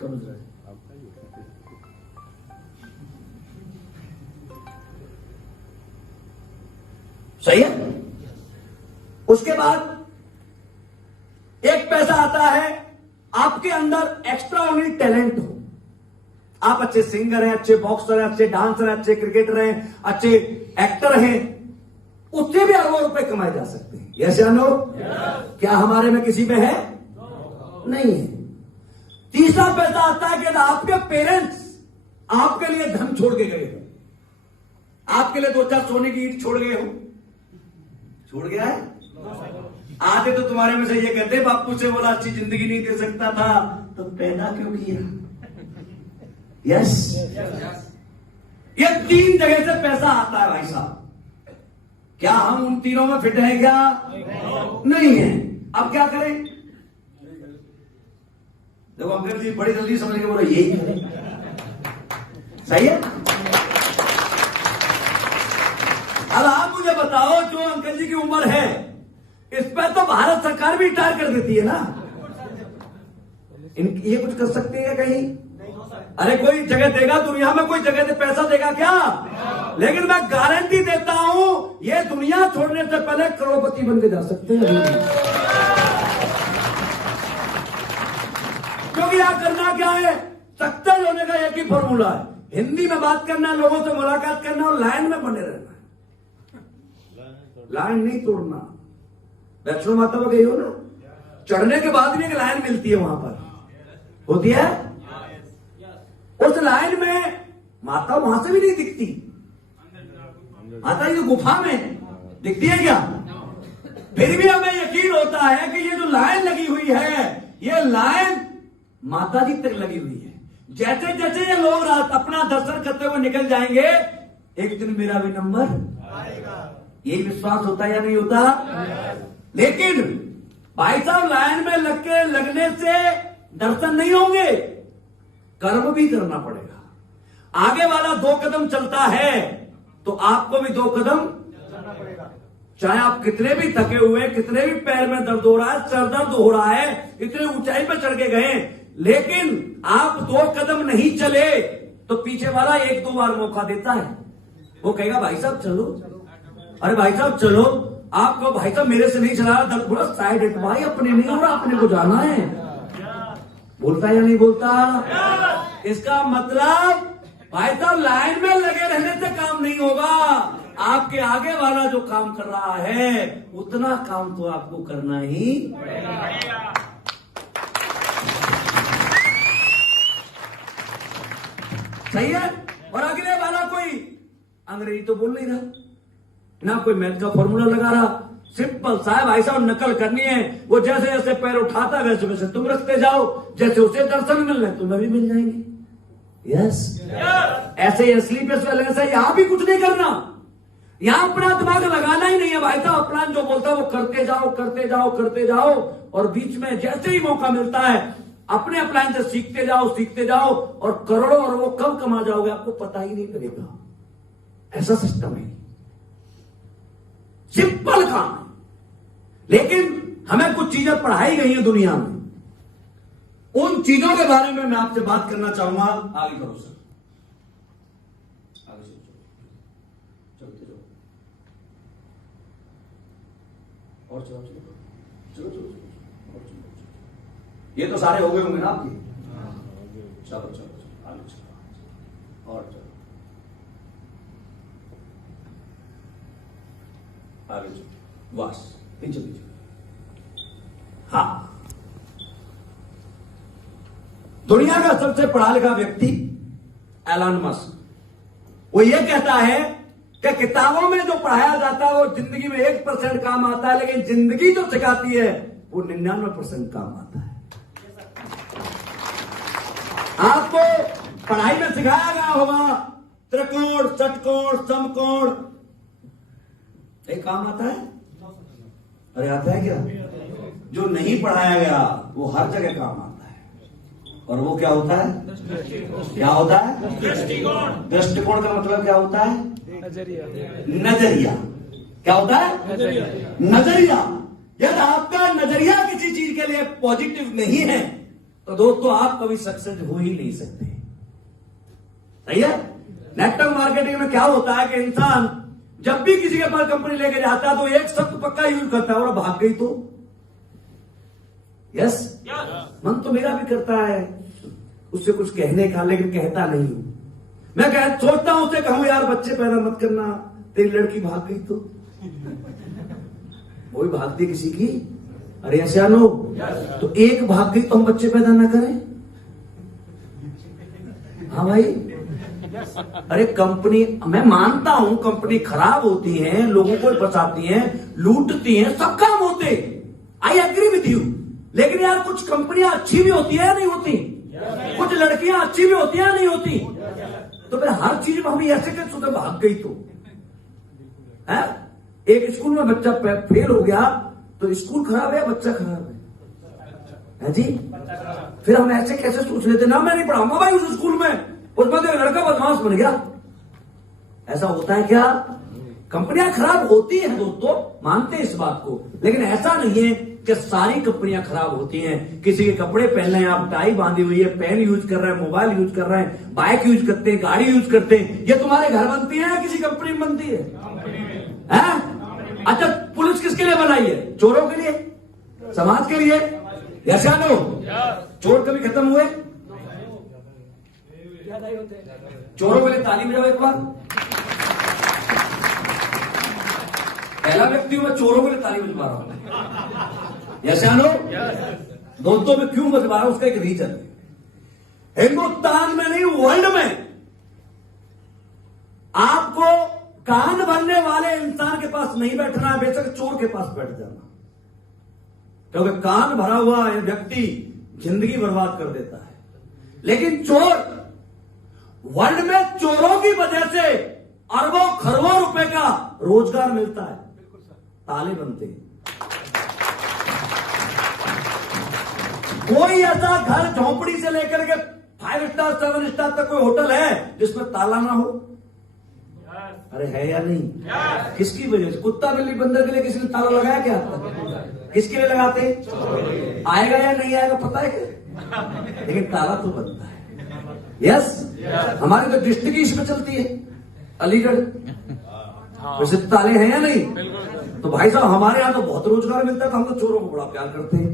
समझ रहे हैं? सही है। उसके बाद एक पैसा आता है, आपके अंदर एक्स्ट्रा ओनली टैलेंट हो, आप अच्छे सिंगर हैं, अच्छे बॉक्सर हैं, अच्छे डांसर हैं, अच्छे क्रिकेटर हैं, अच्छे एक्टर हैं, उससे भी अरबों रुपए कमाए जा सकते हैं। यस या नो? क्या हमारे में किसी में है? नहीं है। तीसरा पैसा आता है कि आपके पेरेंट्स आपके लिए धन छोड़ के गए हो, आपके लिए 2-4 सोने की ईंट छोड़ गए हो। छोड़ गया है? आधे तो तुम्हारे में से ये कहते, बापू से बोला अच्छी जिंदगी नहीं दे सकता था तो पैदा क्यों किया? यस। ये 3 जगह से पैसा आता है भाई साहब। क्या हम उन तीनों में फिट हैं क्या? नहीं है। अब क्या करें? देखो अंकल जी बड़ी जल्दी समझ के बोलो यही करें। सही है। अब आप मुझे बताओ, जो अंकल जी की उम्र है इस पर तो भारत सरकार भी रिटायर कर देती है ना। ये कुछ कर सकते हैं कहीं? अरे कोई जगह देगा दुनिया में, कोई जगह से पैसा देगा क्या? लेकिन मैं गारंटी देता हूं, ये दुनिया छोड़ने से पहले करोड़पति बन के जा सकते हैं। क्योंकि यहां करना क्या है? सक्सेस होने का एक ही फॉर्मूला है, हिंदी में बात करना, लोगों से मुलाकात करना और लाइन में बने रहना। लाइन नहीं तोड़ना। वैष्णो माता में गई हो ना, चढ़ने के बाद भी एक लाइन मिलती है, वहां पर होती है। उस लाइन में माता वहां से भी नहीं दिखती, माता ये गुफा में दिखती है क्या? फिर भी हमें यकीन होता है कि ये जो लाइन लगी हुई है, ये लाइन माता जी तक लगी हुई है। जैसे जैसे ये लोग अपना दर्शन करते हुए निकल जाएंगे, एक दिन मेरा भी नंबर आएगा। यही विश्वास होता है या नहीं होता? लेकिन भाई साहब, लाइन में लगने से दर्शन नहीं होंगे, कर्म भी करना पड़ेगा। आगे वाला 2 कदम चलता है तो आपको भी 2 कदम चलना पड़ेगा। चाहे आप कितने भी थके हुए, कितने भी पैर में दर्द हो रहा है, सर दर्द हो रहा है, इतनी ऊंचाई पर चढ़ के गए, लेकिन आप 2 कदम नहीं चले तो पीछे वाला 1-2 बार मौका देता है। वो कहेगा भाई साहब चलो, अरे भाई साहब चलो। आपको भाई साहब मेरे से नहीं चला रहा, दर्द थोड़ा साइड हट, भाई अपने नहीं हो रहा, अपने को जाना है। बोलता या नहीं बोलता? इसका मतलब भाई साहब लाइन में लगे रहने से काम नहीं होगा। आपके आगे वाला जो काम कर रहा है उतना काम तो आपको करना ही पड़ेगा। सही है। और अगले वाला कोई अंग्रेजी तो बोल नहीं रहा, ना कोई मैथ का फॉर्मूला लगा रहा, सिंपल साहब भाई साहब नकल करनी है। वो जैसे जैसे पैर उठाता वैसे वैसे तुम रखते जाओ, जैसे उसे दर्शन मिल रहे तुम्हें भी मिल जाएंगे। यस। ऐसे ही स्लीपर्स वाले से यहां भी कुछ नहीं करना, यहां अपना दिमाग लगाना ही नहीं है भाई साहब। अपना जो बोलता है वो करते जाओ करते जाओ करते जाओ, और बीच में जैसे ही मौका मिलता है अपने अप्लायंस से सीखते जाओ, और करोड़ों और वो कब कमा जाओगे आपको पता ही नहीं लगेगा। ऐसा सिस्टम है, सिंपल काम। लेकिन हमें कुछ चीजें पढ़ाई गई हैं दुनिया में, उन चीजों के बारे में मैं आपसे बात करना चाहूंगा। आगे करो सर, आगे चलते जाओ, और चलो चलो चलो चलो, ये तो सारे हो गए होंगे ना आपके? चलो चलो चलो आगे चलो, और चलो आगे चलो, बस पीछे पीछे। हाँ, दुनिया का सबसे पढ़ा लिखा व्यक्ति एलन मस्क, वो ये कहता है कि किताबों में जो पढ़ाया जाता है वो जिंदगी में 1% काम आता है, लेकिन जिंदगी जो सिखाती है वो 99% काम आता है। आपको पढ़ाई में सिखाया गया होगा त्रिकोण, षटकोण, समकोण, एक काम आता है? अरे आता है क्या? जो नहीं पढ़ाया गया वो हर जगह काम आता है। और वो क्या होता है? क्या होता है? दृष्टिकोण। दृष्टिकोण का मतलब क्या होता है? नजरिया। क्या होता है? नजरिया। यदि आपका नजरिया किसी चीज के लिए पॉजिटिव नहीं है तो दोस्तों आप कभी सक्सेस हो ही नहीं सकते। सही है। नेटवर्क मार्केटिंग में क्या होता है कि इंसान जब भी किसी के पास कंपनी लेके जाता है तो एक शब्द पक्का यूज करता है, और भाग गई तो। यस, मन तो मेरा भी करता है उससे कुछ कहने का, लेकिन कहता नहीं हूं। मैं सोचता हूं उससे कहूं यार बच्चे पैदा मत करना, तेरी लड़की भाग गई तो। वो भी भागती किसी की, अरे ऐसा नो, तो एक भाग गई तो हम बच्चे पैदा ना करें। हाँ भाई, अरे कंपनी, मैं मानता हूं कंपनी खराब होती है, लोगों को फंसाती है, लूटती है, सब काम होते, आई एग्री विथ यू। लेकिन यार कुछ कंपनियां अच्छी भी होती है या नहीं होती, कुछ लड़कियां अच्छी भी होती है या नहीं होती। तो फिर हर चीज में हम ऐसे कैसे सोचते भाग गई तो है। एक स्कूल में बच्चा फेल हो गया तो स्कूल खराब है, बच्चा खराब है जी। फिर हम ऐसे कैसे सोच लेते ना, मैं नहीं पढ़ाऊंगा भाई उस स्कूल में, उसमें तो लड़का बदमाश बन गया। ऐसा होता है क्या? कंपनियां खराब होती हैं दोस्तों, मानते हैं इस बात को, लेकिन ऐसा नहीं है कि सारी कंपनियां खराब होती हैं। किसी के कपड़े पहन रहे हैं आप, टाई बांधी हुई है, पेन यूज कर रहे हैं, मोबाइल यूज कर रहे हैं, बाइक यूज करते हैं, गाड़ी यूज करते हैं, ये तुम्हारे घर बनती है या किसी कंपनी में बनती है? अच्छा, पुलिस किसके लिए बनाई है? चोरों के लिए, समाज के लिए? ऐसा नो, चोर कभी खत्म हुए? चोरों के लिए ताली बजाओ एक बार। पहला व्यक्ति हूं मैं चोरों के लिए ताली बजवा रहा हूं। ऐसा नो, दोस्तों में क्यों बजवा रहा हूं उसका एक रीजन है। हिंदुस्तान में नहीं, वर्ल्ड में आपको कान भरने वाले इंसान के पास नहीं बैठना है, बेशक चोर के पास बैठ जाना, क्योंकि कान भरा हुआ व्यक्ति जिंदगी बर्बाद कर देता है। लेकिन चोर, वर्ल्ड में चोरों की वजह से अरबों खरबों रुपए का रोजगार मिलता है, ताले बनते हैं। कोई ऐसा घर झोंपड़ी से लेकर के 5 स्टार 7 स्टार तक कोई होटल है जिसमें ताला ना हो? अरे है या नहीं? किसकी वजह से? कुत्ता बिल्ली बंदर के लिए किसी ने ताला लगाया क्या? किसके लिए लगाते? आएगा या नहीं आएगा पता है क्या, लेकिन ताला तो बनता है। यस, हमारी तो डिस्ट्रिक्ट इसमें चलती है, अलीगढ़, वैसे ताले हैं या नहीं? तो भाई साहब हमारे यहां तो बहुत रोजगार मिलता है, तो हम तो चोरों को बड़ा प्यार करते हैं।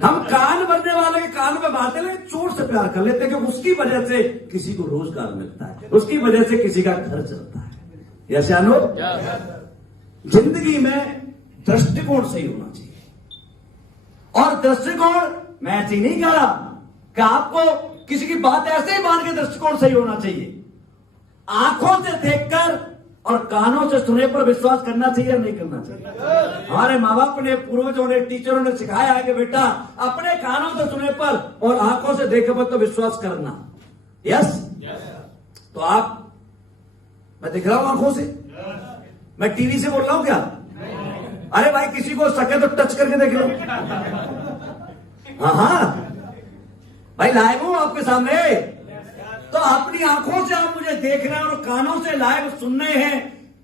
हम कान भरने वाले के कान में मारते, लेकिन चोर से प्यार कर लेते हैं, क्योंकि उसकी वजह से किसी को रोजगार मिलता है, उसकी वजह से किसी का घर चलता है। यस या नो? जिंदगी में दृष्टिकोण सही होना चाहिए, और दृष्टिकोण मैं ऐसे नहीं कह रहा कि आपको किसी की बात ऐसे ही मान के दृष्टिकोण सही होना चाहिए। आंखों से देखकर और कानों से सुने पर विश्वास करना चाहिए या नहीं करना चाहिए? हमारे माँ बाप ने, पूर्वजों ने, टीचरों ने सिखाया है कि बेटा अपने कानों से सुने पर और आंखों से देखे पर तो विश्वास करना। यस, तो आप, मैं दिख रहा हूं आंखों से, मैं टीवी से बोल रहा हूं क्या? अरे भाई किसी को सके तो टच करके देख लो। हाँ भाई, लाइव हूं आपके सामने, तो अपनी आंखों से आप मुझे देख रहे हैं और कानों से लाइव सुन रहे हैं,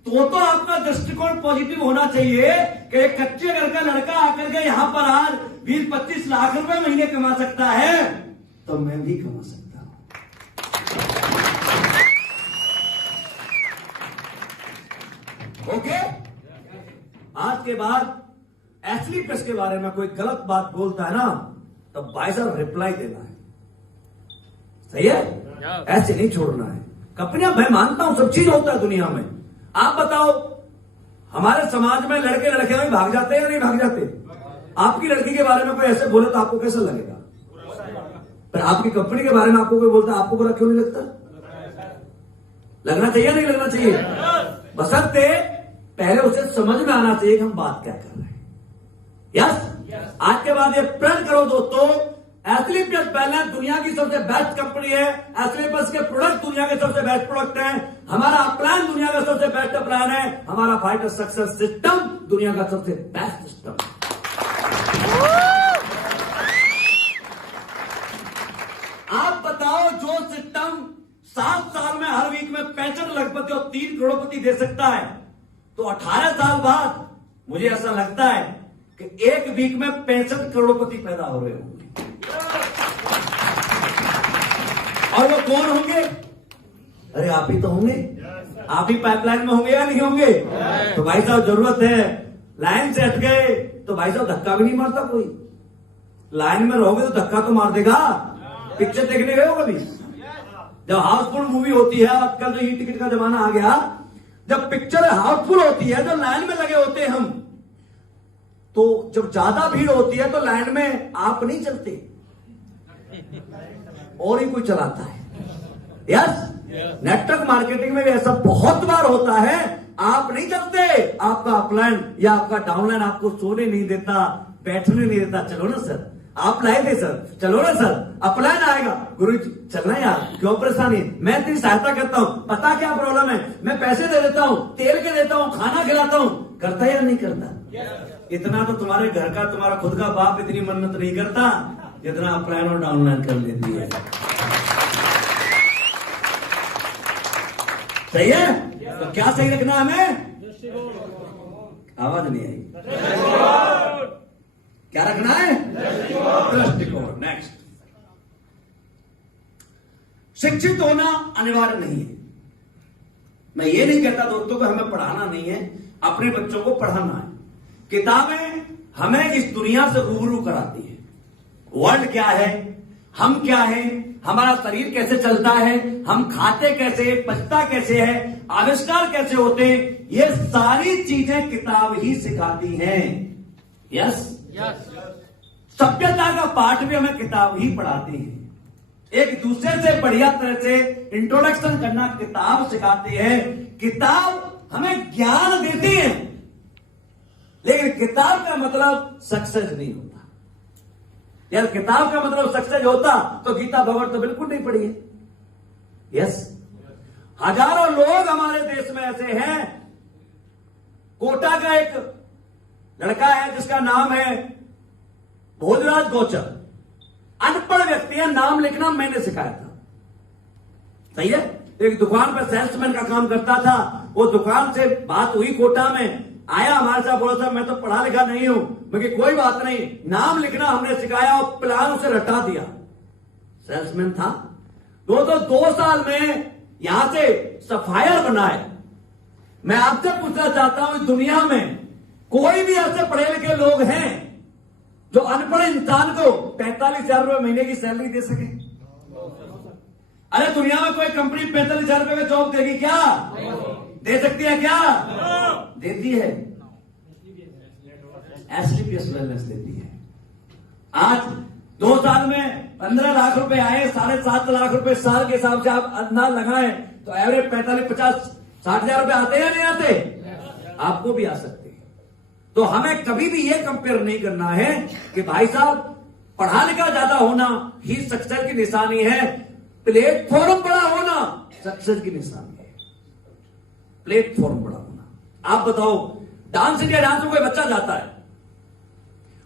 तो आपका दृष्टिकोण पॉजिटिव होना चाहिए कि एक कच्चे घर का लड़का आकर के यहां पर आज 20-25 लाख रुपए महीने कमा सकता है, तो मैं भी कमा सकता हूं। ओके, आज के बाद एथलीट्स के बारे में कोई गलत बात बोलता है ना, तो भाई साहब रिप्लाई देना है। सही है? ऐसे नहीं छोड़ना है। कंपनियां, मैं मानता हूं सब चीज होता है दुनिया में। आप बताओ, हमारे समाज में लड़के लड़कियां भी भाग जाते हैं या नहीं भाग जाते? आपकी लड़की के बारे में कोई ऐसे बोले तो आपको कैसा लगेगा? पर आपकी कंपनी के बारे में आपको कोई बोलता है, आपको बुरा क्यों नहीं लगता? लगना चाहिए नहीं लगना चाहिए? बशर्ते पहले उसे समझ में आना चाहिए कि हम बात क्या कर रहे हैं। यस, आज के बाद ये प्रण करो दोस्तों, एथलीट्स बैलेंस दुनिया की सबसे बेस्ट कंपनी है। एथलीट्स के प्रोडक्ट दुनिया के सबसे बेस्ट प्रोडक्ट हैं। हमारा प्लान दुनिया का सबसे बेस्ट प्लान है। हमारा फाइटर सक्सेस सिस्टम दुनिया का सबसे बेस्ट सिस्टम। आप बताओ, जो सिस्टम 7 साल में हर वीक में 65 लखपति और 3 करोड़पति दे सकता है, तो 18 साल बाद मुझे ऐसा लगता है कि एक वीक में 65 करोड़पति पैदा हो रहे होंगे। और वो कौन होंगे? अरे आप ही तो होंगे, आप ही पाइपलाइन में होंगे या नहीं होंगे? तो भाई साहब जरूरत है, लाइन से हट गए तो भाई साहब धक्का भी नहीं मारता कोई। लाइन में रहोगे तो धक्का तो मार देगा। पिक्चर देखने गए हो कभी? जब हाउसफुल मूवी होती है, आजकल जो ई टिकट का जमाना आ गया, जब पिक्चर हाउसफुल होती है, जो लाइन में लगे होते हैं हम, तो जब ज्यादा भीड़ होती है तो लाइन में आप नहीं चलते, और ही कोई चलाता है। यस, नेटवर्क मार्केटिंग में भी ऐसा बहुत बार होता है, आप नहीं चलते, आपका अपलाइन या आपका डाउनलाइन आपको सोने नहीं देता, बैठने नहीं देता। चलो ना सर, आप लाए थे सर, चलो ना सर, अपलाइन आएगा। गुरु जी चलना यार, क्यों परेशानी, मैं तेरी सहायता करता हूं, पता क्या प्रॉब्लम है, मैं पैसे दे देता हूं, तेल के देता हूं, खाना खिलाता हूं। करता या नहीं करता? इतना तो तुम्हारे घर का, तुम्हारा खुद का बाप इतनी मन्नत नहीं करता जितना अपलाइन और डाउनलाइन कर लेती है। सही है? तो क्या सही रखना हमें? आवाज नहीं आई। क्या रखना है? दृष्टिकोण। नेक्स्ट, शिक्षित होना अनिवार्य नहीं है। मैं ये नहीं कहता दोस्तों को हमें पढ़ाना नहीं है, अपने बच्चों को पढ़ाना है। किताबें हमें इस दुनिया से रूबरू कराती है। वर्ल्ड क्या है, हम क्या है, हमारा शरीर कैसे चलता है, हम खाते कैसे, पचता कैसे है, आविष्कार कैसे होते हैं, ये सारी चीजें किताब ही सिखाती हैं। यस, सभ्यता का पाठ भी हमें किताब ही पढ़ाती है। एक दूसरे से बढ़िया तरह से इंट्रोडक्शन करना किताब सिखाती है। किताब हमें ज्ञान देती है, लेकिन किताब का मतलब सक्सेस नहीं होता। यार किताब का मतलब सक्सेस होता तो गीता भगवत तो बिल्कुल नहीं पढ़ी है। यस, हजारों लोग हमारे देश में ऐसे हैं। कोटा का एक लड़का है जिसका नाम है भोजराज गौचर, अनपढ़ व्यक्ति है, नाम लिखना मैंने सिखाया था। सही है? एक दुकान पर सेल्समैन का काम करता था। वो दुकान से बात हुई कोटा में, आया हमारे साथ, बोला था मैं तो पढ़ा लिखा नहीं हूं। मैं कोई बात नहीं, नाम लिखना हमने सिखाया और प्लान उसे रटा दिया। सेल्समैन था। 2 साल में यहां से सफायर बनाए। मैं आपसे पूछना चाहता हूं, इस दुनिया में कोई भी ऐसे पढ़े लिखे लोग हैं जो अनपढ़ इंसान को 45,000 रुपए महीने की सैलरी दे सके? अरे दुनिया में कोई कंपनी 45,000 रुपए में जॉब देगी क्या? दे सकती है क्या? देती है। एसलीपीएस वेलनेस देती है। आज 2 साल में 15 लाख रुपए आए, 7.5 लाख रुपए साल के हिसाब से आप अंदाज लगाएं तो एवरेज 45, 50, 60 हजार रुपए आते या नहीं आते? आपको भी आ सकते हैं। तो हमें कभी भी ये कंपेयर नहीं करना है कि भाई साहब पढ़ा लिखा ज्यादा होना ही सक्सेस की निशानी है। प्लेटफॉर्म बड़ा होना सक्सेस की निशानी है। प्लेटफॉर्म बड़ा होना। आप बताओ, डांस इंडिया डांस में कोई बच्चा जाता है,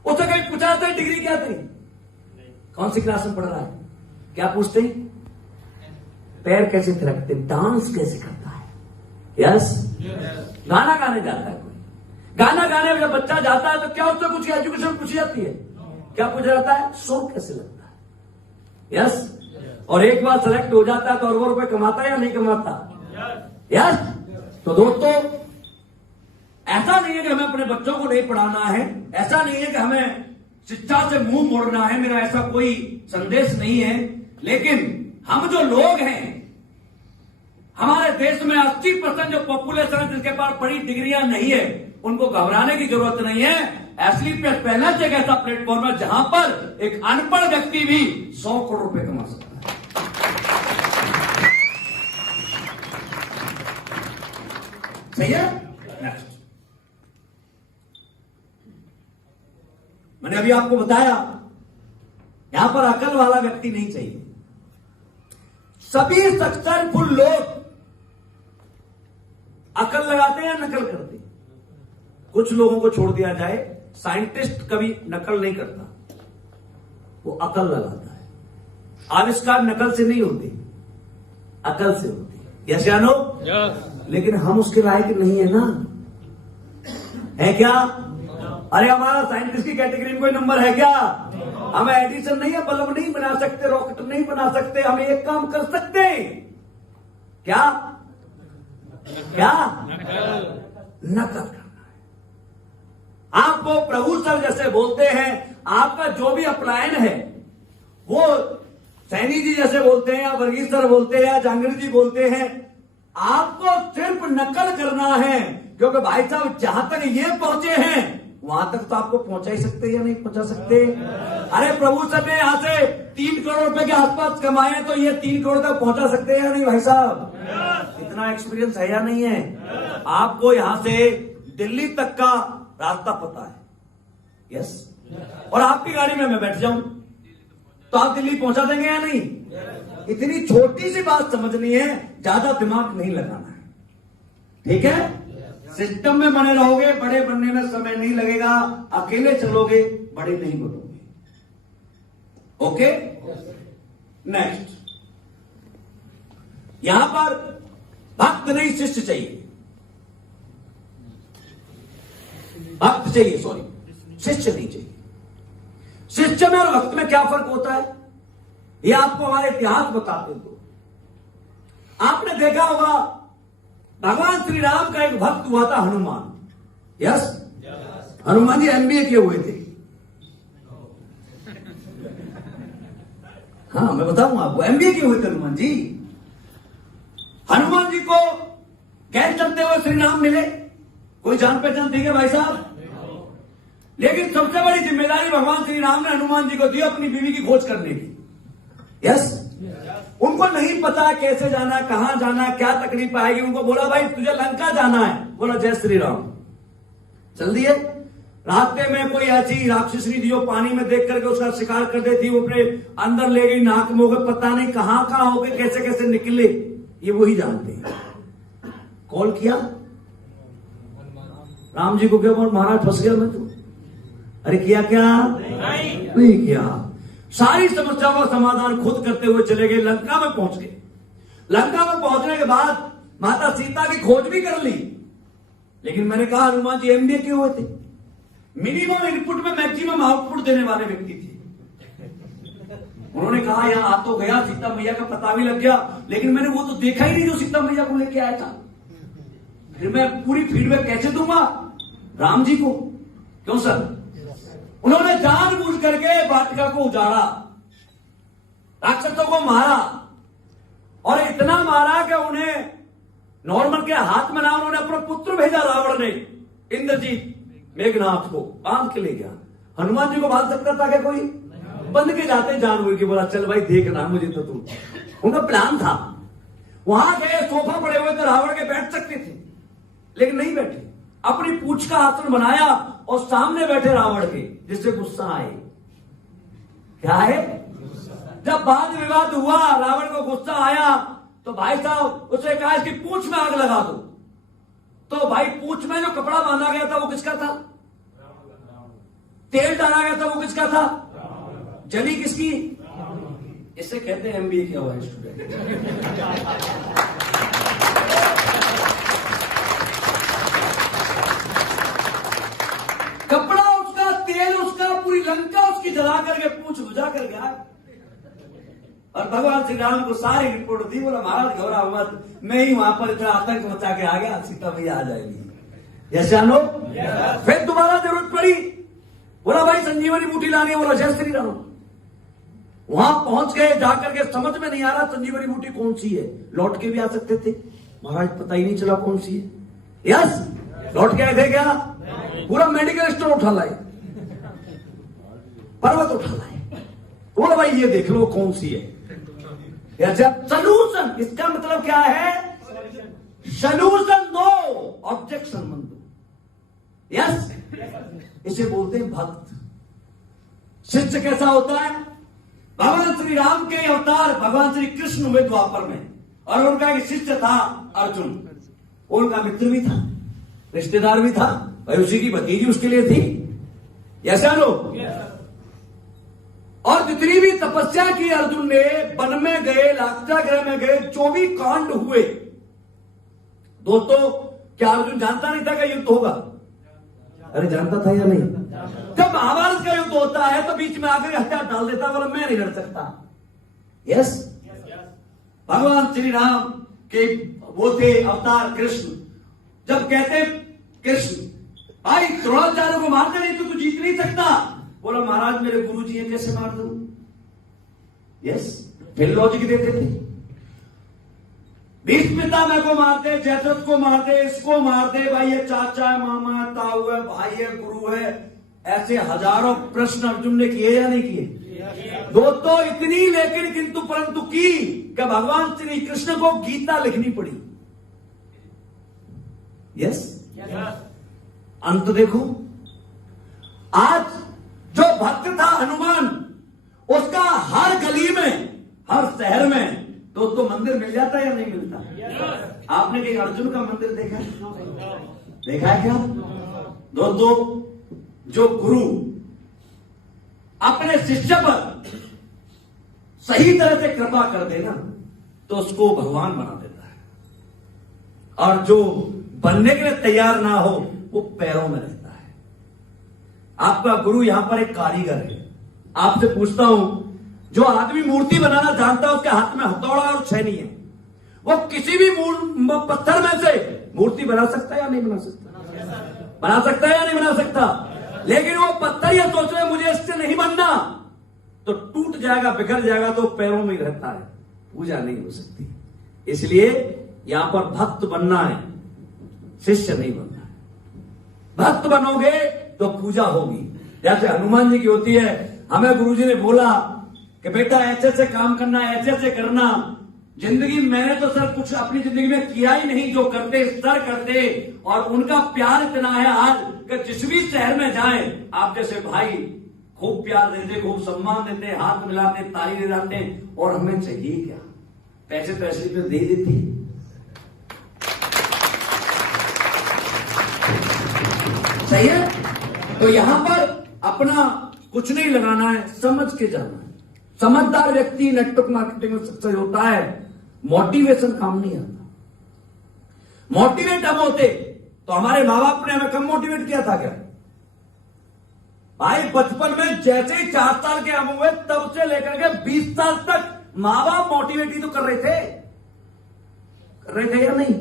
उससे कभी पूछा जाता है डिग्री क्या थी, कौन सी क्लास में पढ़ रहा है? क्या पूछते हैं? पैर कैसे थिरकते, डांस कैसे करता है। यस, गाना गाने जाता है कोई, गाना गाने में जब बच्चा जाता है तो क्या उससे कुछ एजुकेशन पूछी जाती है? क्या पूछा जाता है? शो कैसे लगता है। यस, और एक बार सेलेक्ट हो जाता है तो अरबों रुपए कमाता है या नहीं कमाता? यस। तो दोस्तों, ऐसा नहीं है कि हमें अपने बच्चों को नहीं पढ़ाना है, ऐसा नहीं है कि हमें शिक्षा से मुंह मोड़ना है, मेरा ऐसा कोई संदेश नहीं है। लेकिन हम जो लोग हैं, हमारे देश में 80% जो पॉपुलेशन है जिसके पास बड़ी डिग्रियां नहीं है, उनको घबराने की जरूरत नहीं है। एसलीपीएस पहले से एक ऐसा प्लेटफॉर्म है जहां पर एक अनपढ़ व्यक्ति भी 100 करोड़ रुपए कमा सकता है। सही है? नेक्स्ट, मैंने अभी आपको बताया, यहां पर अकल वाला व्यक्ति नहीं चाहिए। सभी सक्सेसफुल लोग अकल लगाते हैं या नकल करते हैं? कुछ लोगों को छोड़ दिया जाए, साइंटिस्ट कभी नकल नहीं करता, वो अकल लगाता है। आविष्कार नकल से नहीं होते, अकल से होते। यस या नो? लेकिन हम उसके लायक नहीं है ना, है क्या? अरे हमारा साइंटिस्ट की कैटेगरी में कोई नंबर है क्या? हम एडिशन नहीं है, बल्ब नहीं बना सकते, रॉकेट नहीं बना सकते, हम एक काम कर सकते हैं। क्या क्या? नकल करना है। आप वो प्रभु सर जैसे बोलते हैं, आपका जो भी अपलायन है वो सैनी जी जैसे बोलते हैं, या वर्गीस सर बोलते हैं, या जांगड़ी जी बोलते हैं, आपको सिर्फ नकल करना है। क्योंकि भाई साहब जहां तक ये पहुंचे हैं वहां तक तो आपको पहुंचा ही सकते हैं या नहीं पहुंचा सकते? अरे प्रभु सर ने यहां से 3 करोड़ रुपए के आसपास कमाए, तो ये 3 करोड़ तक पहुंचा सकते हैं या नहीं भाई साहब? इतना एक्सपीरियंस है या नहीं है? आपको यहां से दिल्ली तक का रास्ता पता है। यस। और आपकी गाड़ी में मैं बैठ जाऊं तो आप दिल्ली पहुंचा देंगे या नहीं? इतनी छोटी सी बात समझनी है, ज्यादा दिमाग नहीं लगाना है। ठीक है? सिस्टम में बने रहोगे, बड़े बनने में समय नहीं लगेगा। अकेले चलोगे, बड़े नहीं बनोगे। ओके? नेक्स्ट, यहां पर भक्त नहीं शिष्य चाहिए। भक्त चाहिए, सॉरी, शिष्य नहीं चाहिए। शिष्य में और भक्त में क्या फर्क होता है ये आपको हमारे इतिहास बताते हो। आपने देखा होगा भगवान श्री राम का एक भक्त हुआ था हनुमान। यस? हनुमान जी एमबीए किए हुए थे। हाँ, मैं बताऊंगा आपको, एमबीए किए हुए थे हनुमान जी। हनुमान जी को कैसे चलते हुए श्री राम मिले? कोई जान पहचान थी क्या भाई साहब? लेकिन सबसे बड़ी जिम्मेदारी भगवान श्री राम ने हनुमान जी को दी अपनी बीवी की खोज करने की। यस? उनको नहीं पता कैसे जाना, कहां जाना, क्या तकलीफ आएगी। उनको बोला भाई तुझे लंका जाना है। बोला जय श्री राम। चल दिए। रास्ते में कोई ऐसी राक्षसनी थी जो पानी में देख करके उसका शिकार कर देती, वो अपने अंदर ले गई, नाक में हो गए, पता नहीं कहां कहां हो गए, कैसे कैसे निकले, ये वही जानते हैं। कॉल किया राम जी को, क्या बोल महाराज फंस गया मैं तो। अरे किया क्या? नहीं किया। सारी समस्याओं का समाधान खुद करते हुए चले गए, लंका में पहुंच गए। लंका में पहुंचने के बाद माता सीता की खोज भी कर ली। लेकिन मैंने कहा हनुमान जी एमबीए किए हुए थे, मिनिमम इनपुट में मैक्सिमम आउटपुट देने वाले व्यक्ति थे। उन्होंने कहा यहां आ तो गया, सीता मैया का पता भी लग गया, लेकिन मैंने वो तो देखा ही नहीं जो सीता मैया को लेके आया था। फिर मैं पूरी फीडबैक कैसे दूंगा राम जी को? क्यों सर? उन्होंने जानबूझ करके वाटिका को उजाड़ा, राक्षसों को मारा, और इतना मारा कि उन्हें नॉर्मल के हाथ में ना, उन्होंने अपना पुत्र भेजा रावण ने, इंद्रजीत मेघनाथ को बांध के ले गया। हनुमान जी को बांध सकता था क्या कोई? बंद के जाते जानबूझ के बोला चल भाई देखना मुझे तो तू। उनका प्लान था। वहां गए, सोफा पड़े हुए थे, रावण के बैठ सकते थे लेकिन नहीं बैठे। अपनी पूंछ का आसन बनाया और सामने बैठे रावण के, जिससे गुस्सा आए। क्या है? जब वाद विवाद हुआ, रावण को गुस्सा आया, तो भाई साहब उसने कहा इसकी पूंछ में आग लगा दो। तो भाई पूंछ में जो कपड़ा बांधा गया था वो किसका था? तेल डाला गया था वो किसका था? जली किसकी? इससे कहते हैं एमबीए किया हुआ है स्टूडेंट। कपड़ा उसका, तेल उसका, पूरी लंका उसकी जला करके पूंछ बुझा कर गया। और भगवान श्री राम को सारी रिपोर्ट दी। बोला महाराज घबराओ मत, मैं ही वहां पर इतना आतंक मचा के आ गया, सीता मैया आ जाएगी। यस या नो? फिर दोबारा जरूरत पड़ी, बोला भाई संजीवनी बूटी लानी है। बोला जय श्री राम। वहां पहुंच गए, जाकर के समझ में नहीं आ रहा संजीवनी बूटी कौन सी है। लौट के भी आ सकते थे, महाराज पता ही नहीं चला कौन सी है। यस? लौट के आए थे क्या? पूरा मेडिकल स्टोर उठा लाए, पर्वत उठा लाए। बोला भाई ये देख लो कौन सी है। सलूशन, इसका मतलब क्या है? सलूशन दो, ऑब्जेक्शन मत दो। यस? इसे बोलते हैं भक्त। शिष्य कैसा होता है? भगवान श्री राम के अवतार भगवान श्री कृष्ण हुए द्वापर में, और उनका एक शिष्य था अर्जुन। उनका मित्र भी था, रिश्तेदार भी था, भाई उसी की भतीजी उसके लिए थी। ऐसा लोग और जितनी भी तपस्या की अर्जुन ने, वन में गए, लाक्षागृह में गए, जो भी कांड हुए, दोस्तों क्या अर्जुन जानता नहीं था कि युद्ध होगा? अरे जानता था या नहीं? जब महाभारत का युद्ध होता है तो बीच में आकर हथियार डाल देता है, बोला मैं नहीं लड़ सकता। यस, भगवान श्री राम के वो थे अवतार कृष्ण। जब कहते कृष्ण भाई द्रोणाचार्य को मारते नहीं तो तू जीत नहीं सकता, बोला महाराज मेरे गुरु जी है, कैसे मार दूं? यस, फिर लॉजिक देते थे। भीष्म पितामह को मारते, जयद्रथ को मारते, इसको मारते, भाई ये चाचा है, मामा है, ताऊ है, भाई है, गुरु है। ऐसे हजारों प्रश्न अर्जुन ने किए या नहीं किए? दोस्तों इतनी लेकिन किंतु परंतु की कि भगवान श्री कृष्ण को गीता लिखनी पड़ी। यस, अंत देखो, आज जो भक्त था हनुमान, उसका हर गली में, हर शहर में दोस्तों मंदिर मिल जाता है या नहीं मिलता? आपने कहीं अर्जुन का मंदिर देखा है? देखा है क्या? दोस्तों जो गुरु अपने शिष्य पर सही तरह से कृपा कर देना तो उसको भगवान बना देता है, और जो बनने के लिए तैयार ना हो वो पैरों में रहता है। आपका गुरु यहां पर एक कारीगर है। आपसे पूछता हूं, जो आदमी मूर्ति बनाना जानता है उसके हाथ में हथौड़ा और छेनी है, वो किसी भी पत्थर में से मूर्ति बना सकता है या नहीं बना सकता? बना सकता है या नहीं बना सकता? लेकिन वो पत्थर ये सोच रहे मुझे इससे नहीं बनना, तो टूट जाएगा, बिखर जाएगा, तो पैरों में ही रहता है, पूजा नहीं हो सकती। इसलिए यहां पर भक्त बनना है, शिष्य नहीं बनना है। भक्त बनोगे तो पूजा होगी। जैसे हनुमान जी की होती है, हमें गुरुजी ने बोला कि बेटा ऐसे ऐसे काम करना, ऐसे ऐसे करना। जिंदगी मैंने तो सर कुछ अपनी जिंदगी में किया ही नहीं, जो करते सर करते, और उनका प्यार इतना है आज कि जिस भी शहर में जाएं आप जैसे भाई खूब प्यार देते, खूब सम्मान देते, हाथ मिलाते, ताली दे जाते हैं। और हमें चाहिए क्या? पैसे पैसे पे दे देती। सही है? तो यहां पर अपना कुछ नहीं लगाना है, समझ के जाना है। समझदार व्यक्ति नेटवर्क मार्केटिंग में सक्सेस होता है। मोटिवेशन काम नहीं आता। मोटिवेट हम होते तो हमारे माँ बाप ने हमें कम मोटिवेट किया था क्या? भाई बचपन में जैसे ही 4 साल के हम हुए तब से लेकर के 20 साल तक माँ बाप मोटिवेट ही तो कर रहे थे या नहीं?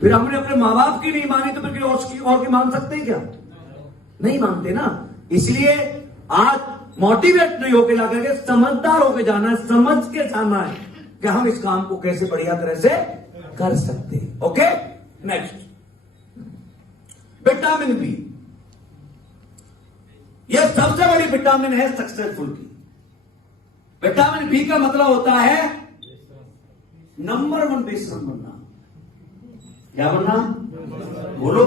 फिर हमने अपने माँ बाप की नहीं मानी तो फिर और की मान सकते हैं क्या? नहीं मानते ना। इसलिए आज मोटिवेट नहीं होकर जाकर के समझदार होकर जाना है, समझ के जाना है कि हम इस काम को कैसे बढ़िया तरह से कर सकते हैं। Okay, next, vitamin B. यह सबसे बड़ी विटामिन है सक्सेसफुल की। विटामिन बी का मतलब होता है नंबर 1 बेसरम बनना। क्या बनना? बोलो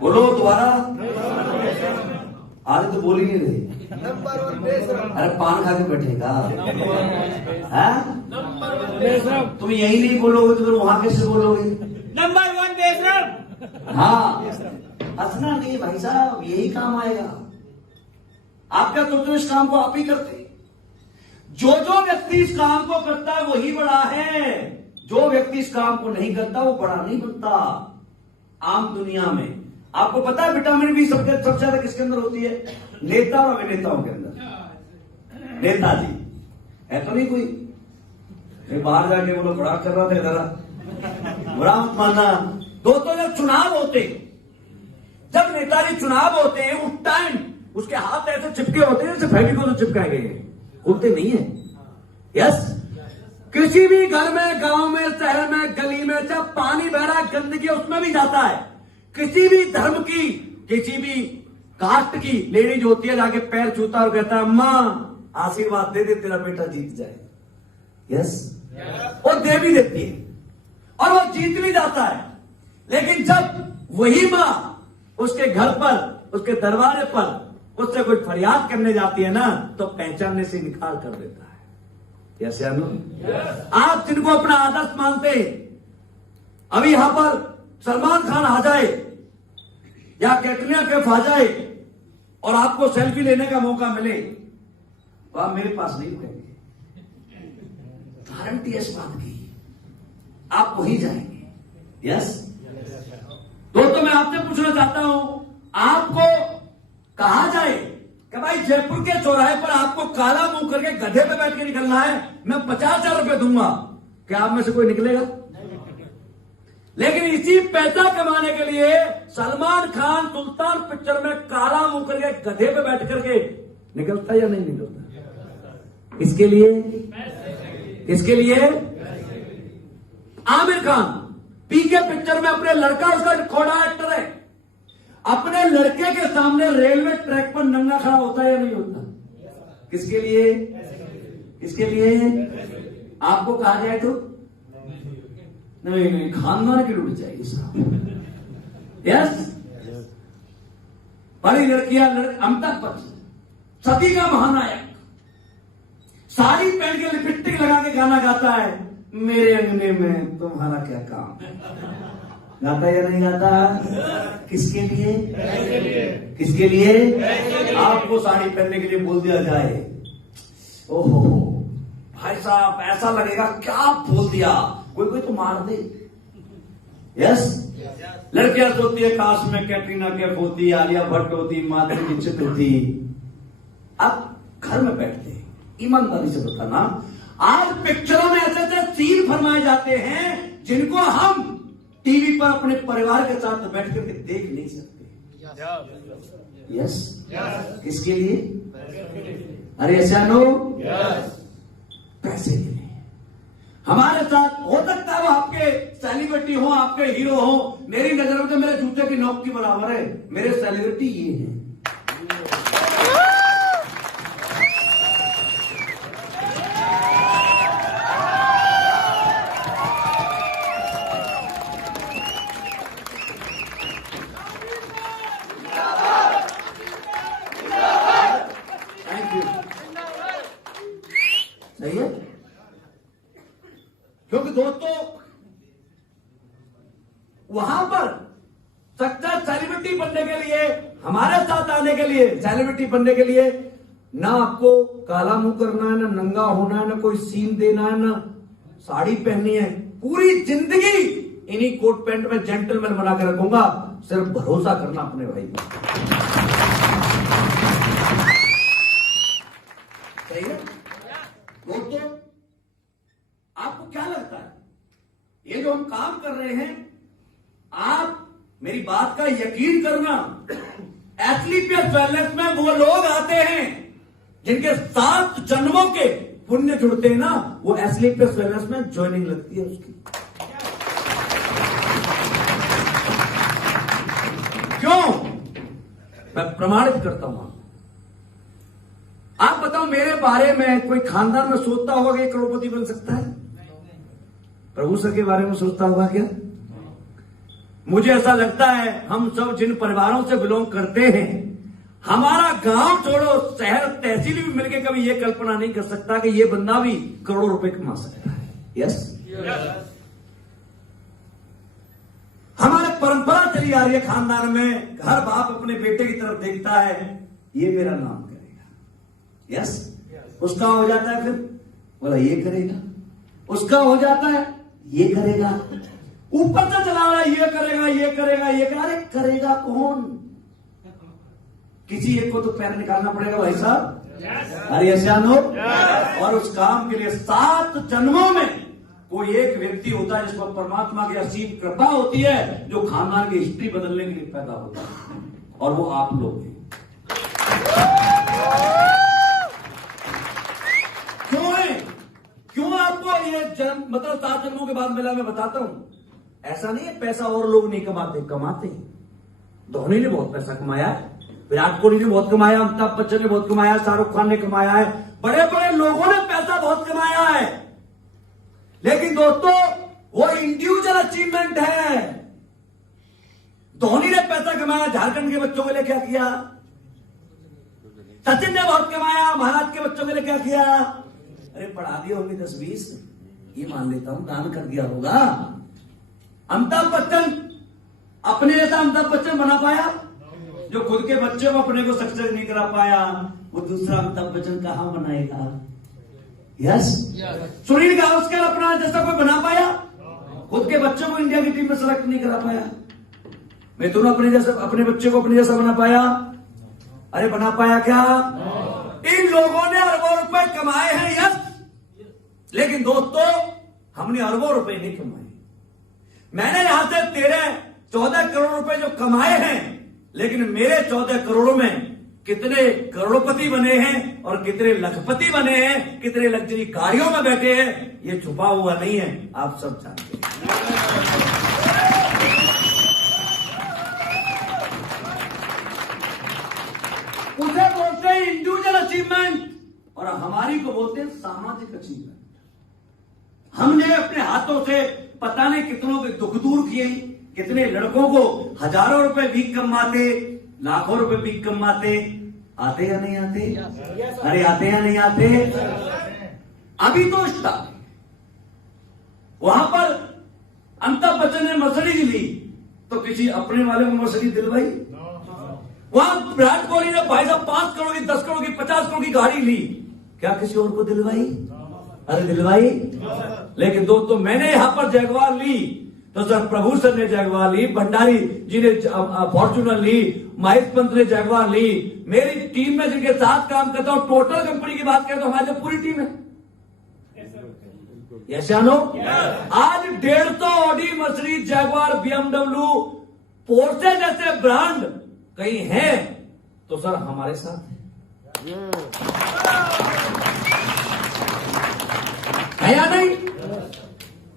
बोलो दोबारा। आज तो बोल ही नहीं रहे। नंबर 1 बेसरम। अरे पान खा के बैठेगा है? तुम यही नहीं बोलोगे तो फिर वहां कैसे बोलोगे? नंबर 1 बेसरम। हाँ, हंसना नहीं भाई साहब, यही काम आएगा आपका। तो इस काम को आप ही करते। जो व्यक्ति इस काम को करता है वही बड़ा है। जो व्यक्ति इस काम को नहीं करता वो बड़ा नहीं बनता। आम दुनिया में आपको पता है विटामिन बी सबसे ज्यादा किसके अंदर होती है? नेता और अभिनेताओं के अंदर। नेताजी है तो नहीं कोई? बाहर जाके बोलो बड़ा कर रहा था, जरा बुरा मत मानना। दोस्तों जब चुनाव होते, जब नेताजी चुनाव होते हैं उस टाइम उसके हाथ ऐसे चिपके होते हैं जैसे फेविकोल से चिपकाए गए होते नहीं है। यस, किसी भी घर में, गांव में, शहर में, गली में जब पानी बह रहा है, गंदगी उसमें भी जाता है। किसी भी धर्म की, किसी भी कास्ट की लेडीज होती है, जाके पैर छूता और कहता है अम्मा आशीर्वाद दे दे तेरा बेटा जीत जाए। यस, और दे भी देती है और वो जीत भी जाता है। लेकिन जब वही मां उसके घर पर, उसके दरवाजे पर उससे कोई फरियाद करने जाती है ना, तो पहचानने से इनकार कर देता है। यस या नो? आप जिनको अपना आदर्श मानते हैं, अभी यहां पर सलमान खान आ जाए या कैटरीना कैफ आ जाए और आपको सेल्फी लेने का मौका मिले तो आप मेरे पास नहीं रुकेंगे। गारंटी इस बात की, आप वहीं जाएंगे। यस दोस्तों, मैं आपसे पूछना चाहता हूं, आपको कहा जाए कि भाई जयपुर के चौराहे पर आपको काला मुंह करके गधे पे बैठ के निकलना है, मैं 50,000 रुपए दूंगा, क्या आप में से कोई निकलेगा? लेकिन इसी पैसा कमाने के लिए सलमान खान सुल्तान पिक्चर में काला मुंह करके गधे पे बैठ करके निकलता या नहीं निकलता? इसके लिए, इसके लिए आमिर खान पीके पिक्चर में अपने लड़का, उसका खोड़ा एक्टर है, अपने लड़के के सामने रेलवे ट्रैक पर नंगा खड़ा होता है या नहीं होता? किसके लिए? किसके लिए? आपको कहा जाए तो नहीं नहीं, खानदान की लूट चाहिए साहब। यस, बड़ी लड़कियां, अमिताभ बच्चन सदी का महानायक, साड़ी पहन के लिपस्टिक लगा के गाना गाता है, मेरे अंगने में तुम्हारा क्या काम, गाता या नहीं गाता? किसके लिए? किसके लिए? आपको साड़ी पहनने के लिए बोल दिया जाए, ओहो भाई साहब ऐसा लगेगा क्या बोल दिया, कोई कोई तो मार दे। यस, लड़कियां सोचती है काश में कैटरीना कैफ होती, आलिया भट्ट होती, माधुरी दीक्षित होती। अब घर में बैठते, ईमानदारी से बताना, आज पिक्चरों में ऐसे ऐसे सीन फरमाए जाते हैं जिनको हम टीवी पर अपने परिवार के साथ बैठ करके देख नहीं सकते। यस, किसके लिए? अरे ऐसा नो, पैसे के लिए। हमारे साथ हो सकता है वो आपके सेलिब्रिटी हो, आपके हीरो हो, मेरी नजर में तो मेरे जूते की नोक की बराबर है, मेरे सेलिब्रिटी ये हैं। सही है, क्योंकि दोस्तों वहां पर सक्सेस सेलिब्रिटी बनने के लिए, हमारे साथ आने के लिए, सेलिब्रिटी बनने के लिए ना आपको काला मुंह करना है, ना नंगा होना है, ना कोई सीन देना है, ना साड़ी पहननी है। पूरी जिंदगी इन्हीं कोट पैंट में जेंटलमैन बना के रखूंगा, सिर्फ भरोसा करना अपने भाई को। सही है दोस्तों, आपको क्या लगता है ये जो हम काम कर रहे हैं, आप मेरी बात का यकीन करना, एस्क्लेपियस वेलनेस में वो लोग आते हैं जिनके 7 जन्मों के पुण्य जुड़ते हैं ना, वो एस्क्लेपियस वेलनेस में ज्वाइनिंग लगती है उसकी। क्यों? मैं प्रमाणित करता हूं। आप बताओ, मेरे बारे में कोई खानदान में सोचता होगा कि करोड़पति बन सकता है? प्रभु सर के बारे में सोचता होगा क्या? मुझे ऐसा लगता है हम सब जिन परिवारों से बिलोंग करते हैं, हमारा गांव छोड़ो शहर तहसील भी मिलकर कभी ये कल्पना नहीं कर सकता कि ये बंदा भी करोड़ों रुपए कमा सकता है। यस, हमारे परंपरा चली आ रही है खानदान में, हर बाप अपने बेटे की तरफ देखता है, ये मेरा नाम करेगा। यस, उसका हो जाता है, फिर बोला ये करेगा, उसका हो जाता है ये करेगा, ऊपर से चला रहा है ये करेगा, ये करेगा, ये करेगा। अरे करेगा कौन? किसी एक को तो पैर निकालना पड़ेगा भाई साहब। अरे ऐसा नो, और उस काम के लिए 7 जन्मों में कोई एक व्यक्ति होता है जिसको परमात्मा की असीम कृपा होती है, जो खानदान की हिस्ट्री बदलने के लिए पैदा होता है, और वो आप लोग हैं। क्यों है? क्यों आपको ये जन्म, मतलब 7 जन्मों के बाद मिला? मैं बताता हूं, ऐसा नहीं है पैसा और लोग नहीं कमाते, कमाते हैं। धोनी ने बहुत पैसा कमाया है, विराट कोहली ने बहुत कमाया, अमिताभ बच्चन ने बहुत कमाया, शाहरुख खान ने कमाया है, बड़े बड़े लोगों ने पैसा बहुत कमाया है। लेकिन दोस्तों वो इंडिविजुअल अचीवमेंट है। धोनी ने पैसा कमाया, झारखंड के बच्चों के लिए क्या किया? सचिन ने बहुत कमाया, महाराष्ट्र के बच्चों के लिए क्या किया? अरे पढ़ा दिए होंगे 10-20, ये मान लेता हूं, दान कर दिया होगा। अमिताभ बच्चन, अपने जैसा अमिताभ बच्चन बना पाया? जो खुद के बच्चे को अपने को सक्सेस नहीं करा पाया, वो दूसरा अमिताभ बच्चन कहां बनाएगा? यस, सुनील गावस्कर अपना जैसा कोई बना पाया? खुद के बच्चों को इंडिया की टीम में सेलेक्ट नहीं करा पाया। मिथुन अपने बच्चे को अपने जैसा बना पाया? अरे बना पाया क्या? इन लोगों ने अरबों रुपए कमाए हैं, यस, लेकिन दोस्तों हमने अरबों रुपए नहीं कमाए। मैंने यहां से 13-14 करोड़ रुपए जो कमाए हैं, लेकिन मेरे 14 करोड़ों में कितने करोड़पति बने हैं और कितने लखपति बने हैं, कितने लग्जरी गाड़ियों में बैठे हैं, ये छुपा हुआ नहीं है, आप सब जानते हैं। उसे बोलते हैं इंडिविजुअल अचीवमेंट और हमारी को बोलते हैं सामाजिक अचीवमेंट। हमने अपने हाथों से पता नहीं कितनों के दुख दूर किए, कितने लड़कों को हजारों रुपए वीक कमाते, लाखों रुपए वीक कमाते। आते या नहीं आते? अरे आते या नहीं आते? अभी तो स्टार्ट, वहां पर अमिताभ बच्चन ने मर्सिडीज ली तो किसी अपने वाले को मर्सिडीज दिलवाई? वहां विराट कोहली ने भाई साहब 5 करोड़ की, 10 करोड़ की, 50 करोड़ की गाड़ी ली, क्या किसी और को दिलवाई? अरे दिलवाई। लेकिन दोस्तों मैंने यहां पर जैगवार ली तो सर प्रभु सर ने जैगवार ली, भंडारी जी ने फॉर्च्यूनर ली, महेश पंत ने जैगवार ली। मेरी टीम में जिनके साथ काम करता हूं, टोटल कंपनी की बात करें तो हमारी पूरी टीम है। यस या नो? आज 150 Audi, Mercedes, Jaguar, BMW, Porsche जैसे ब्रांड कहीं है तो सर हमारे साथ है या नहीं?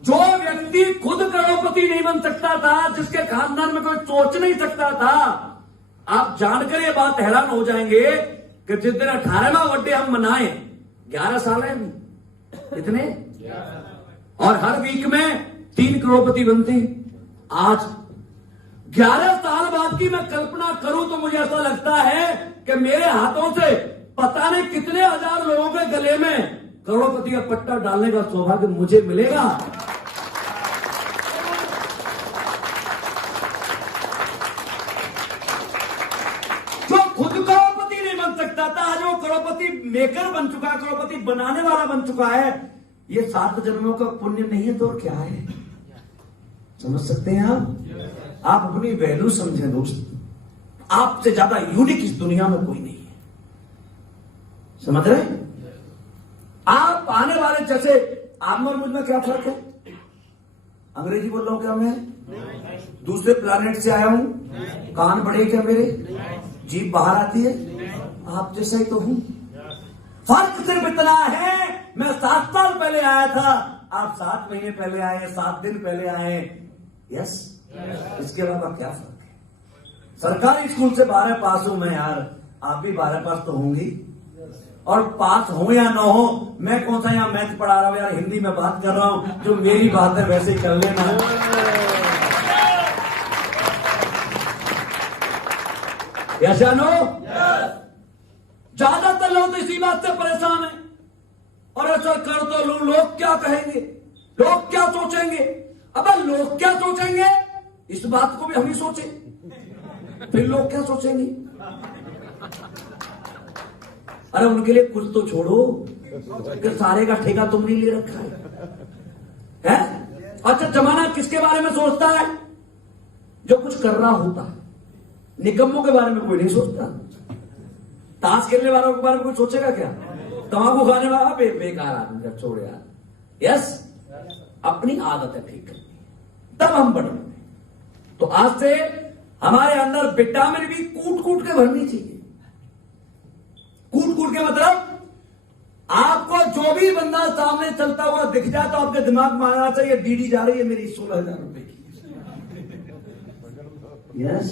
जो व्यक्ति खुद करोड़पति नहीं बन सकता था, जिसके खानदान में कोई सोच नहीं सकता था, आप जानकर ये बात हैरान हो जाएंगे कि जिस दिन 18वां बर्थडे हम मनाए, 11 साल है इतने, और हर वीक में 3 करोड़पति बनते हैं। आज 11 साल बाद की मैं कल्पना करूं तो मुझे ऐसा लगता है कि मेरे हाथों से पता नहीं कितने हजार लोगों के गले में करोड़पति का पट्टा डालने का सौभाग्य मुझे मिलेगा। जो खुद करोड़पति नहीं बन सकता था, आज वो करोड़पति मेकर बन चुका है, करोड़पति बनाने वाला बन चुका है। ये 7 जन्मों का पुण्य नहीं है तो क्या है? समझ सकते हैं आप अपनी वैल्यू समझें दोस्त। आपसे ज्यादा यूनिक इस दुनिया में कोई नहीं है, समझ रहे? आप आने वाले, जैसे आप और मुझ में क्या फर्क है? अंग्रेजी बोल रहा हूं क्या मैं? दूसरे प्लैनेट से आया हूं? कान बड़े क्या मेरे? जीभ बाहर आती है? आप जैसा ही तो हूं। फर्क सिर्फ इतना है, मैं 7 साल पहले आया था, आप 7 महीने पहले आए, 7 दिन पहले आए। यस, इसके अलावा क्या फर्क है? सरकारी स्कूल से 12 पास हूं मैं यार, आप भी 12 पास तो होंगी, और पास हो या ना हो, मैं कौन सा यहां मैथ पढ़ा रहा हूं यार, हिंदी में बात कर रहा हूं। जो मेरी बात है वैसे ही कर लेना। यस या नो? ज्यादातर लोग तो इसी बात से परेशान है, और ऐसा कर तो लूं, लोग क्या कहेंगे, लोग क्या सोचेंगे। अब लोग क्या सोचेंगे, इस बात को भी हम ही सोचे, फिर लोग क्या सोचेंगे। अरे उनके लिए कुछ तो छोड़ो कि सारे का ठेका तुमने ले रखा है? अच्छा, जमाना किसके बारे में सोचता है? जो कुछ कर रहा होता है। निकम्मों के बारे में कोई नहीं सोचता। ताश खेलने वालों के बारे में कोई सोचेगा क्या? तंबाकू खाने वाला बेकार आदमी का छोड़ यार। यस, अपनी आदत है ठीक करनी, तब हम बढ़ेंगे। तो आज से हमारे अंदर विटामिन भी कूट कूट के भरनी चाहिए। कूट कूट के मतलब आपको जो भी बंदा सामने चलता हुआ दिख जाए तो आपके दिमाग में आना चाहिए, डीडी जा रही है मेरी 16,000 रुपए की। यस,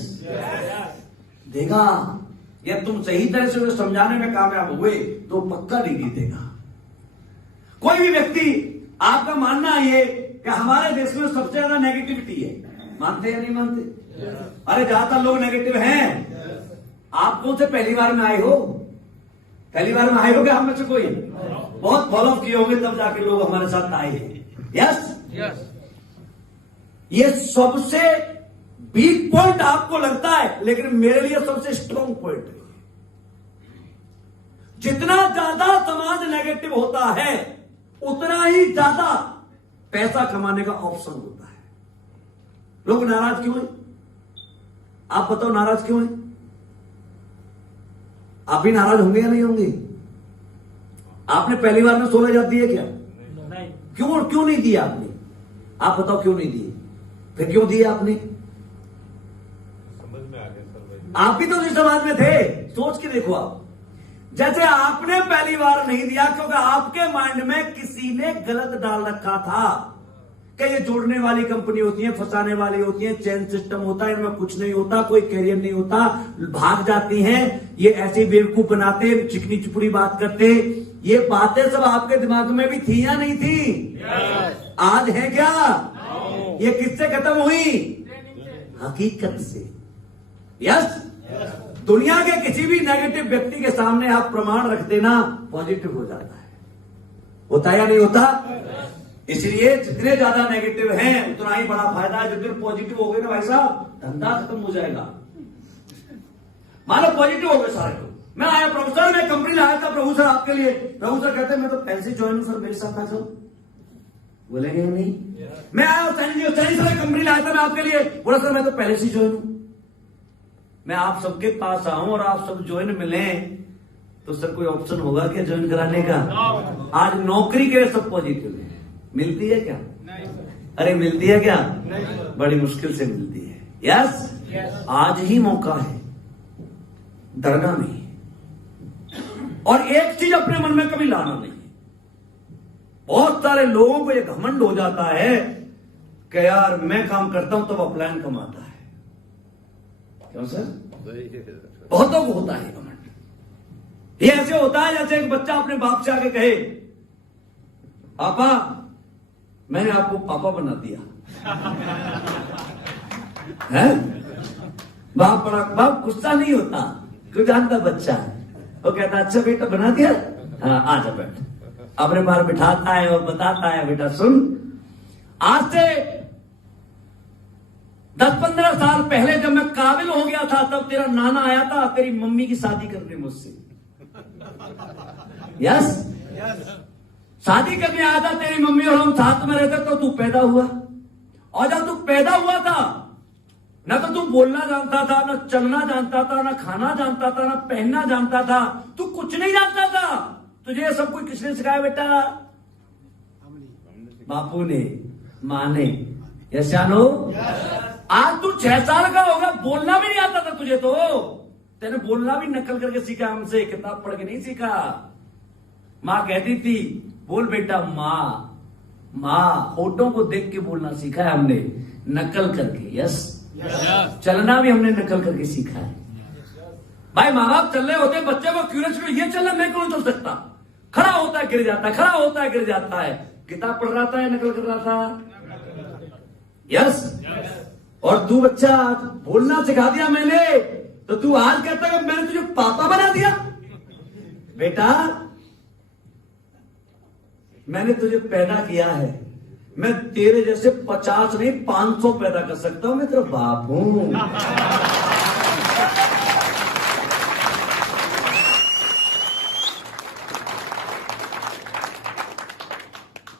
देगा। या तुम सही तरह से उसे समझाने में कामयाब हुए तो पक्का डीडी देगा। कोई भी व्यक्ति, आपका मानना है ये कि हमारे देश में सबसे ज्यादा नेगेटिविटी है, मानते या नहीं मानते? अरे ज्यादातर लोग नेगेटिव हैं। आप कौन से पहली बार में आए हो? पहली बार में आए हो क्या हम में से कोई? बहुत फॉलो किए होंगे तब जाके लोग हमारे साथ आए हैं। यस, ये सबसे वीक पॉइंट आपको लगता है, लेकिन मेरे लिए सबसे स्ट्रॉन्ग पॉइंट है। जितना ज्यादा समाज नेगेटिव होता है उतना ही ज्यादा पैसा कमाने का ऑप्शन होता है। लोग नाराज क्यों है? आप बताओ नाराज क्यों है? आप भी नाराज होंगे या नहीं होंगे? आपने पहली बार में 16,000 दिए क्या? नहीं। क्यों नहीं दिया आपने? आप बताओ क्यों नहीं दिए? फिर क्यों दिए आपने? समझ में आ गया सर भाई। आप भी तो उसी समाज में थे, सोच के देखो आप। जैसे आपने पहली बार नहीं दिया क्योंकि आपके माइंड में किसी ने गलत डाल रखा था कि ये जोड़ने वाली कंपनी होती है, फंसाने वाली होती है, चेन सिस्टम होता है, इनमें कुछ नहीं होता, कोई कैरियर नहीं होता, भाग जाती हैं, ये ऐसे बेवकूफ बनाते, चिकनी चुपड़ी बात करते। ये बातें सब आपके दिमाग में भी थी या नहीं थी? आज है क्या? ये किससे खत्म हुई? हकीकत से। यस। दुनिया के किसी भी नेगेटिव व्यक्ति के सामने आप प्रमाण रख देना, पॉजिटिव हो जाता है। होता या नहीं होता? इसलिए जितने ज्यादा नेगेटिव हैं उतना ही बड़ा फायदा है। जितने पॉजिटिव हो गए ना भाई साहब, धंधा खत्म हो जाएगा। मानो पॉजिटिव हो गए सारे लोग। मैं आया प्रभु सर, मैं कंपनी लाया था प्रभु सर आपके लिए। प्रभु सर कहते हैं मैं तो पैसे ज्वाइन हूं सर, मेरे साथ आ जाओ। बोलेंगे नहीं? मैं आया सैनी सर कंपनी लाया था मैं आपके लिए। बोला सर मैं तो पहले से ज्वाइन हूं। मैं आप सबके पास आऊं और आप सब ज्वाइन मिले तो सर कोई ऑप्शन होगा क्या ज्वाइन कराने का? आज नौकरी के लिए सब पॉजिटिव है। मिलती है क्या? नहीं। अरे मिलती है क्या? नहीं। बड़ी मुश्किल से मिलती है। यस। आज ही मौका है, डरना नहीं। और एक चीज अपने मन में कभी लाना नहीं। बहुत सारे लोगों को यह घमंड हो जाता है कि यार मैं काम करता हूं तब अपलायन कमाता है। क्यों सर? बहुतों को होता है घमंड। ये ऐसे होता है जैसे एक बच्चा अपने बाप से आके कहे पापा मैंने आपको पापा बना दिया है। बाप गुस्सा नहीं होता, क्यों? जानता बच्चा है। वो कहता अच्छा बेटा बना दिया, हाँ आजा बैठ। अपने बार बिठाता है और बताता है बेटा सुन, आज से 10-15 साल पहले जब मैं काबिल हो गया था तब तेरा नाना आया था तेरी मम्मी की शादी करने मुझसे। यस। शादी करने आया था तेरी मम्मी और हम साथ में रहते तो तू पैदा हुआ। और जब तू पैदा हुआ था ना तो तू बोलना जानता था, ना चलना जानता था, ना खाना जानता था, ना पहनना जानता था। तू कुछ नहीं जानता था। तुझे सब कुछ किसने सिखाया बेटा? बापू ने, माँ ने। यशानो आज तू 6 साल का होगा, बोलना भी नहीं आता था तुझे तो। तेने बोलना भी नकल करके सीखा हमसे, किताब पढ़ के नहीं सीखा। माँ कहती थी बोल बेटा माँ फोटो को देख के बोलना सीखा है हमने, नकल करके। यस। चलना भी हमने नकल करके सीखा है। भाई माँ बाप चल रहे होते बच्चे को क्यूरियस, ये चलना मैं क्यों चल सकता? खड़ा होता है गिर जाता है, खड़ा होता है गिर जाता है। किताब पढ़ रहा था या नकल कर रहा था? यस। और तू बच्चा बोलना सिखा दिया मैंने, तो तू आज कहता है मैंने तुझे पापा बना दिया। बेटा मैंने तुझे पैदा किया है, मैं तेरे जैसे 50 नहीं 500 पैदा कर सकता हूं। मैं तेरा बाप हूं।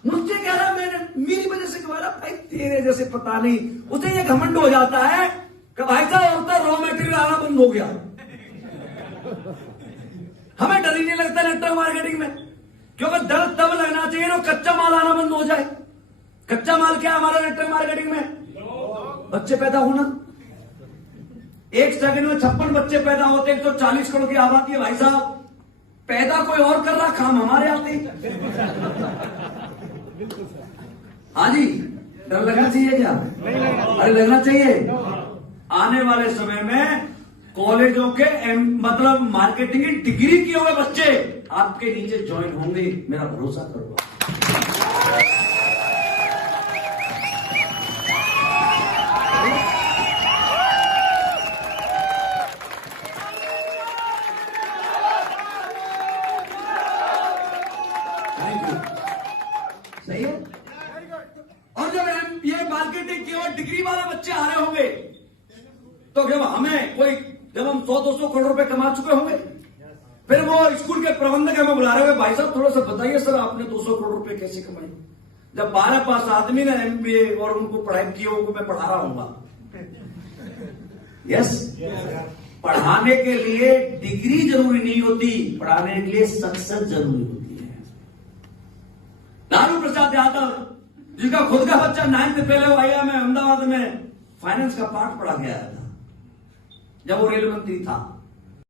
मुझसे कह रहा मैंने मेरी वजह से कमा रहा, भाई तेरे जैसे पता नहीं। उसे ये घमंड हो जाता है कि भाई साहब अब तो रॉ मटेरियल आना बंद हो गया। हमें डर ही नहीं लगता नेटवर्क मार्केटिंग में, क्योंकि डर तब लगना चाहिए ना कच्चा माल आना बंद हो जाए। कच्चा माल क्या है हमारा नेटवर्क मार्केटिंग में? बच्चे पैदा होना। 1 सेकंड में 56 बच्चे पैदा होते, 140 करोड़ की आबादी है भाई साहब। पैदा कोई और कर रहा, काम हमारे आते। हाँ जी, डर लगना चाहिए क्या? अरे लगना चाहिए। आने वाले समय में कॉलेजों के मतलब मार्केटिंग की डिग्री किए हुए बच्चे आपके नीचे ज्वाइन होंगे, मेरा भरोसा करो। सही है। और जब ये मार्केटिंग किए हुए डिग्री वाले बच्चे आ रहे होंगे तो जब हम 100-200 करोड़ रुपए कमा चुके होंगे, फिर वो स्कूल के प्रबंधक हमें बुला रहे होंगे, भाई साहब थोड़ा सा बताइए सर आपने 200 करोड़ रुपए कैसे कमाए? जब 12 पास आदमी ने MBA और उनको पढ़ाई की हो, उनको मैं पढ़ा रहा हूंगा। यस। पढ़ाने के लिए डिग्री जरूरी नहीं होती, पढ़ाने के लिए सक्सेस जरूरी होती है। लालू प्रसाद यादव, जिसका खुद का बच्चा 9th फेल हो गया, में अहमदाबाद में फाइनेंस का पाठ पढ़ा के आया था जब वो रेल मंत्री था।